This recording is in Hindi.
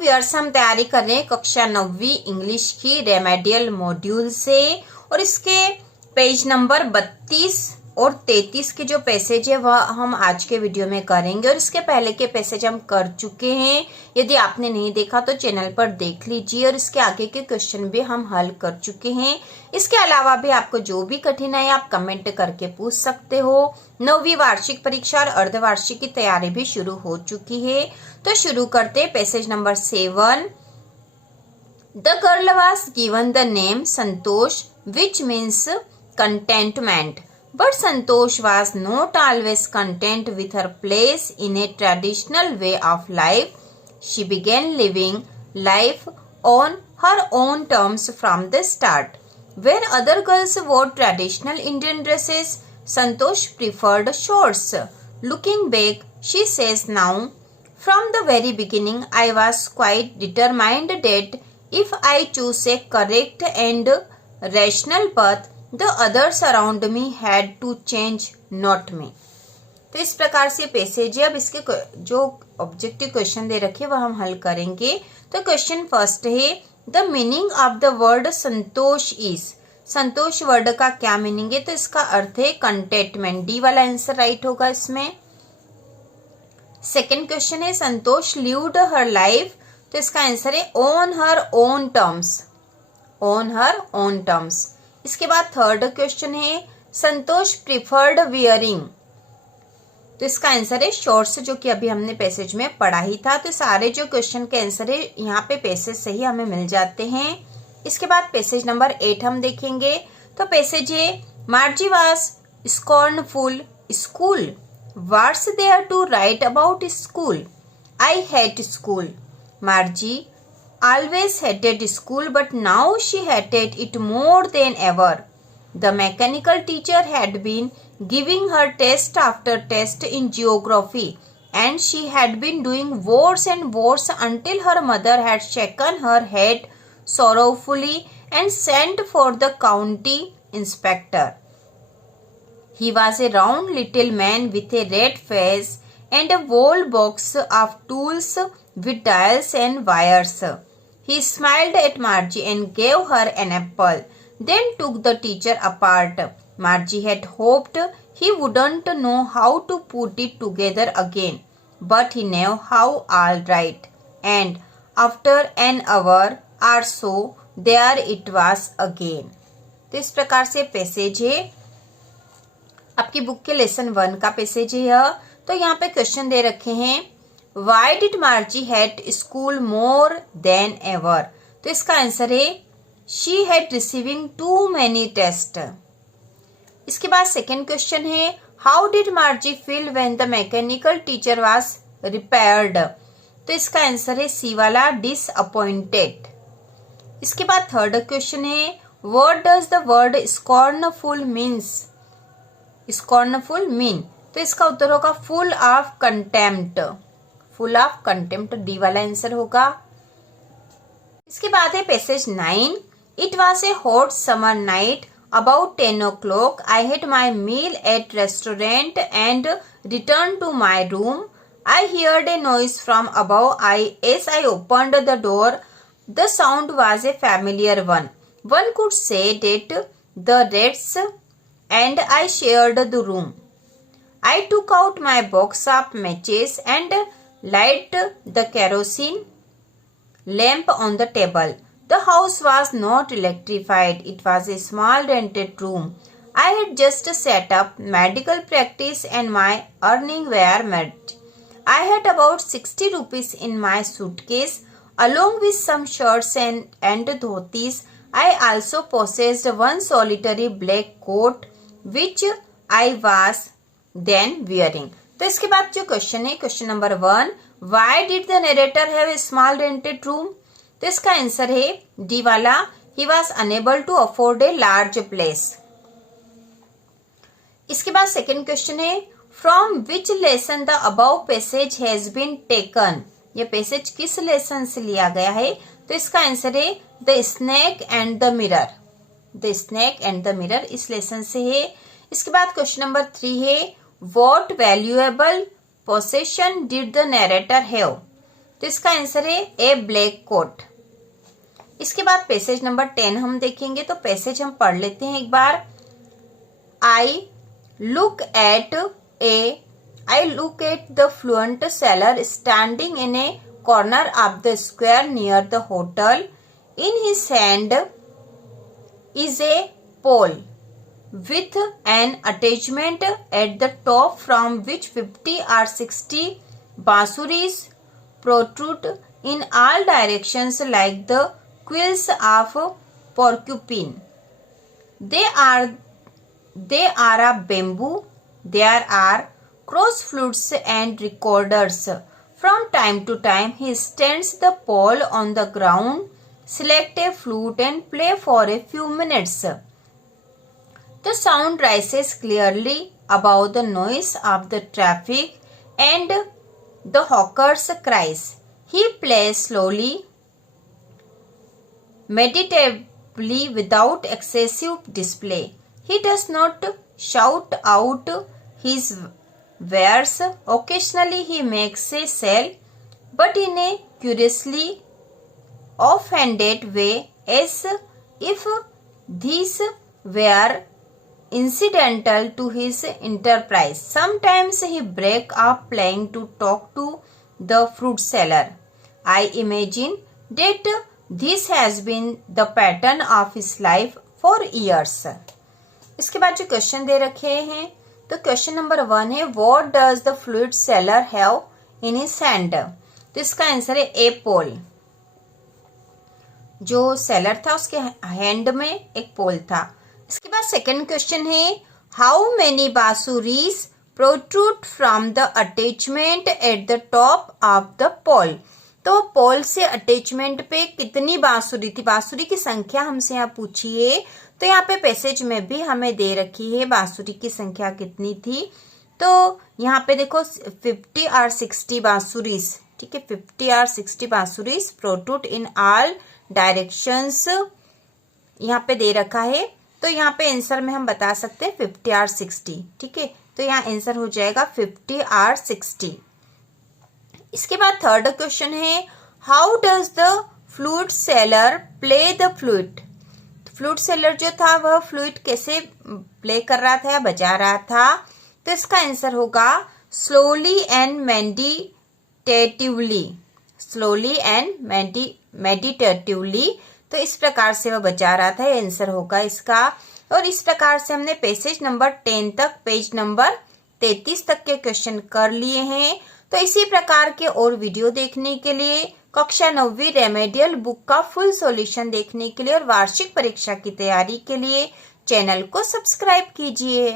व्यूअर्स हम तैयारी कर रहे हैं कक्षा 9वीं इंग्लिश की रेमेडियल मॉड्यूल से और इसके पेज नंबर 32 और 33 के जो पैसेज है वह हम आज के वीडियो में करेंगे और इसके पहले के पैसेज हम कर चुके हैं। यदि आपने नहीं देखा तो चैनल पर देख लीजिए और इसके आगे के क्वेश्चन भी हम हल कर चुके हैं। इसके अलावा भी आपको जो भी कठिनाई आप कमेंट करके पूछ सकते हो। 9वीं वार्षिक परीक्षा और अर्धवार्षिक की तैयारी भी शुरू हो चुकी है। तो शुरू करते passage number 7। The girl was given the name Santosh which means contentment. But Santosh was not always content with her place in a traditional way of life. She began living life on her own terms from the start. Where other girls wore traditional Indian dresses, Santosh preferred shorts. Looking back, she says now, from the very beginning, I was quite determined that if I choose a correct and rational path, The others around me had to change, not me. तो इस प्रकार से पैसेज है। अब इसके जो ऑब्जेक्टिव क्वेश्चन दे रखे वह हम हल करेंगे। तो क्वेश्चन फर्स्ट है the meaning of the word Santosh is. Santosh word का क्या मीनिंग है? तो इसका अर्थ है कंटेंटमेंट। डी वाला आंसर राइट होगा इसमें। सेकेंड क्वेश्चन है संतोष लिव्ड हर लाइफ। तो इसका आंसर है on her own terms. On her own terms. इसके बाद थर्ड क्वेश्चन है संतोष प्रिफर्ड वियरिंग। तो इसका आंसर है शॉर्ट्स, जो कि अभी हमने पैसेज में पढ़ा ही था। तो सारे जो क्वेश्चन के आंसर है यहाँ पे पैसेज से ही हमें मिल जाते हैं। इसके बाद पैसेज नंबर 8 हम देखेंगे। तो पैसेज है Margie was scornful school. What's there to write about school? I hate school. Margie always hated school, but now she hated it more than ever. The mechanical teacher had been giving her test after test in geography, and she had been doing worse and worse until her mother had shaken her head sorrowfully and sent for the county inspector. He was a round little man with a red face and a whole box of tools with dials and wires. He smiled at Margie and gave her an apple, then took the teacher apart. Margie had hoped he wouldn't know how to put it together again, but he knew how all right. And after an hour or so, there it was again. तो इस प्रकार से पैसेज है। आपकी बुक के लेसन 1 का पैसेज है यह। तो यहाँ पे क्वेश्चन दे रखे हैं Why did Margie hate school more than ever? तो इसका आंसर है She had receiving too many tests. इसके बाद सेकेंड क्वेश्चन है How did Margie feel when the mechanical teacher was repaired? तो इसका आंसर है सी वाला disappointed. इसके बाद थर्ड क्वेश्चन है What does the word scornful means? Scornful mean? तो इसका उत्तर होगा full of contempt. Full of contempt, D वाला आंसर होगा। इसके बाद है passage 9। It was a hot summer night about 10 o'clock. I had my meal at restaurant and return to my room. I heard a noise from above. As I opened the door the sound was a familiar one. One could say that the rats and I shared the room. I took out my box of matches and light the kerosene lamp on the table. The house was not electrified. It was a small rented room. I had just set up medical practice and my earnings were met. I had about 60 rupees in my suitcase along with some shirts and dhotis. I also possessed one solitary black coat which I was then wearing. तो इसके बाद जो क्वेश्चन है question number 1 why did the narrator have a small rented room? तो इसका आंसर है डी वाला he was unable to afford a large place. इसके बाद सेकेंड क्वेश्चन है from which lesson the above passage has been taken? ये पैसेज किस लेसन से लिया गया है? तो इसका आंसर है the snake and the mirror. The snake and the mirror इस लेसन से है। इसके बाद क्वेश्चन नंबर 3 है What valuable possession did the narrator have? तो इसका आंसर है ए ब्लैक कोट। इसके बाद पैसेज नंबर 10 हम देखेंगे, तो पैसेज हम पढ़ लेते हैं एक बार। I look at the flute seller standing in a corner of the square near the hotel. In his hand is a pole with an attachment at the top from which 50 or 60 bansuris protrude in all directions like the quills of porcupine. They are of bamboo. There are cross flutes and recorders. From time to time, he stands the pole on the ground, select a flute and play for a few minutes. The sound rises clearly above the noise of the traffic and the hawkers' cries. He plays slowly, meditatively without excessive display. He does not shout out his wares. Occasionally he makes a sale, but in a curiously offhanded way, as if these were incidental to his enterprise. Sometimes he breaks up playing to talk to the fruit seller. I imagine that this has been the pattern of his life for years. इसके बाद जो क्वेश्चन दे रखे हैं, तो क्वेश्चन नंबर 1 है what does the fluid seller have in his hand. तो इसका आंसर है ए पोल। जो सेलर था उसके हैंड में एक पोल था। इसके बाद सेकंड क्वेश्चन है हाउ मेनी बांसुरीज protrude from the attachment at the top of the pole. तो पोल से अटैचमेंट पे कितनी बांसुरी थी, बांसुरी की संख्या हमसे यहाँ पूछी है। तो यहाँ पे पैसेज में भी हमें दे रखी है बांसुरी की संख्या कितनी थी। तो यहाँ पे देखो 50 और 60 बांसुरीज, ठीक है, 50 और 60 बांसुरीज प्रोट्रूड इन ऑल डायरेक्शंस यहाँ पे दे रखा है। तो यहाँ पे आंसर में हम बता सकते हैं 50 और 60, ठीक है। तो यहाँ आंसर हो जाएगा 50 और 60। इसके बाद थर्ड क्वेश्चन है how does the fluid seller play the fluid. Fluid seller जो था वह फ्लूइड कैसे प्ले कर रहा था या बजा रहा था। तो इसका आंसर होगा slowly and meditatively, slowly and meditatively. तो इस प्रकार से वह बजा रहा था, ये आंसर होगा इसका। और इस प्रकार से हमने पैसेज नंबर 10 तक, पेज नंबर 33 तक के क्वेश्चन कर लिए हैं। तो इसी प्रकार के और वीडियो देखने के लिए, कक्षा 9वीं रेमेडियल बुक का फुल सॉल्यूशन देखने के लिए और वार्षिक परीक्षा की तैयारी के लिए चैनल को सब्सक्राइब कीजिए।